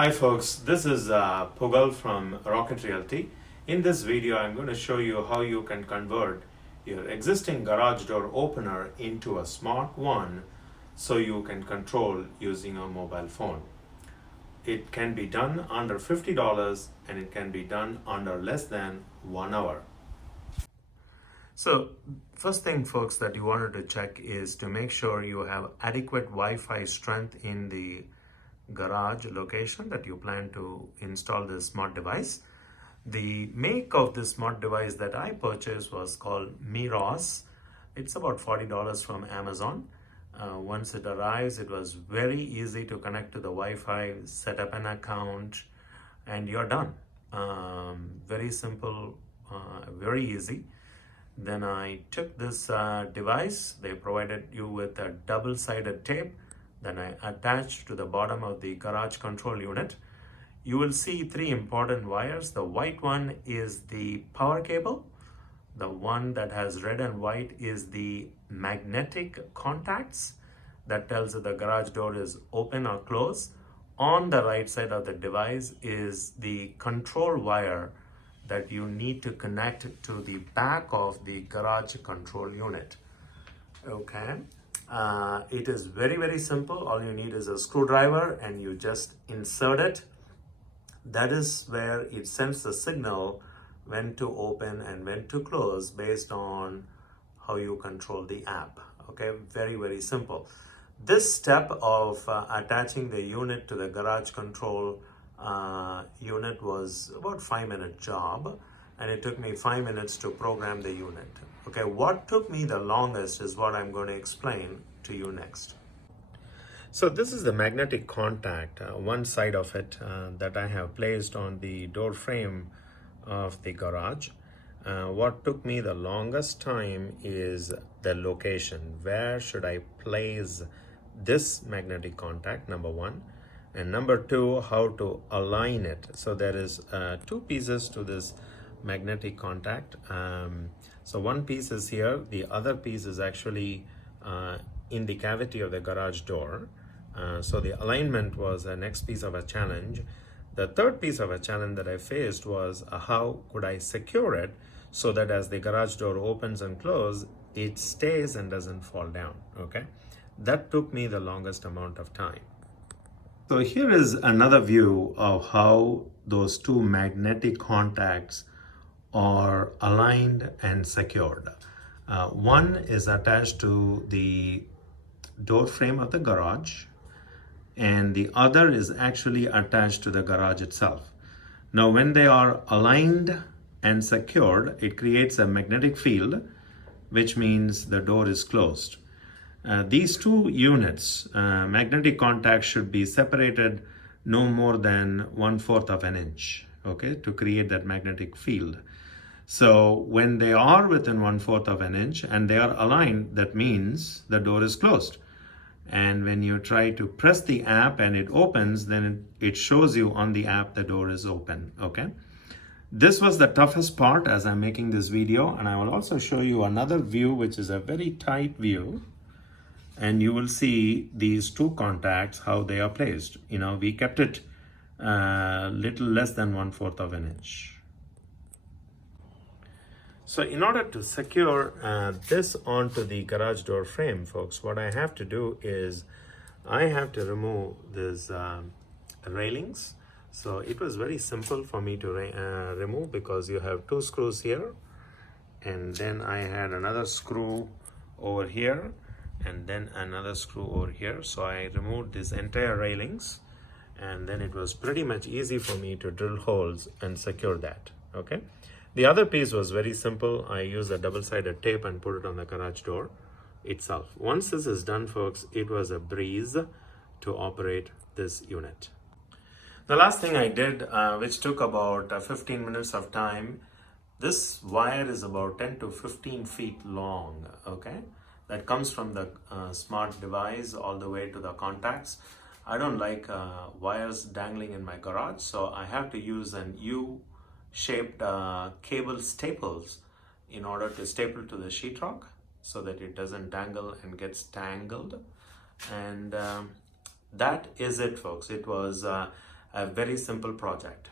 Hi folks, this is Poogle from Rocket Realty. In this video, I'm going to show you how you can convert your existing garage door opener into a smart one so you can control using a mobile phone. It can be done under $50 and it can be done under less than 1 hour. So first thing folks that you wanted to check is to make sure you have adequate Wi-Fi strength in the garage location that you plan to install this smart device. The make of this smart device that I purchased was called MEROSS. It's about $40 from Amazon. Once it arrives, it was very easy to connect to the Wi-Fi, set up an account, and you're done. Very simple, very easy. Then I took this device. They provided you with a double-sided tape. Then I attached to the bottom of the garage control unit. You will see three important wires. The white one is the power cable. The one that has red and white is the magnetic contacts that tells that the garage door is open or closed. On the right side of the device is the control wire that you need to connect to the back of the garage control unit. Okay. It is very simple. All you need is a screwdriver and you just insert it. That is where it sends the signal when to open and when to close based on how you control the app. Okay, very simple. This step of attaching the unit to the garage control unit was about 5-minute job, and it took me 5 minutes to program the unit. Okay, what took me the longest is what I'm going to explain to you next. So this is the magnetic contact, one side of it that I have placed on the door frame of the garage. What took me the longest time is the location. Where should I place this magnetic contact, number one. And number two, how to align it. So there is two pieces to this magnetic contact. So one piece is here, the other piece is actually in the cavity of the garage door. So the alignment was the next piece of a challenge. The third piece of a challenge that I faced was how could I secure it so that as the garage door opens and closes, it stays and doesn't fall down. Okay, that took me the longest amount of time. So here is another view of how those two magnetic contacts are aligned and secured. One is attached to the door frame of the garage, and the other is actually attached to the garage itself. Now, when they are aligned and secured, it creates a magnetic field, which means the door is closed. These two units, magnetic contacts, should be separated no more than 1/4 of an inch, okay, to create that magnetic field. So when they are within 1/4 of an inch and they are aligned, that means the door is closed. And when you try to press the app and it opens, then it shows you on the app the door is open, okay? This was the toughest part as I'm making this video, and I will also show you another view, which is a very tight view. And you will see these two contacts, how they are placed. You know, we kept it little less than 1/4 of an inch. So in order to secure this onto the garage door frame, folks, what I have to do is I have to remove these railings. So it was very simple for me to remove because you have two screws here, and then I had another screw over here, and then another screw over here. So I removed these entire railings, and then it was pretty much easy for me to drill holes and secure that. Okay, the other piece was very simple. I used a double-sided tape and put it on the garage door itself. Once this is done, folks, it was a breeze to operate this unit. The last thing I did, which took about 15 minutes of time, this wire is about 10 to 15 feet long, okay? That comes from the smart device all the way to the contacts. I don't like wires dangling in my garage, so I have to use an U-shaped cable staples in order to staple to the sheetrock so that it doesn't dangle and gets tangled. And that is it, folks. It was a very simple project.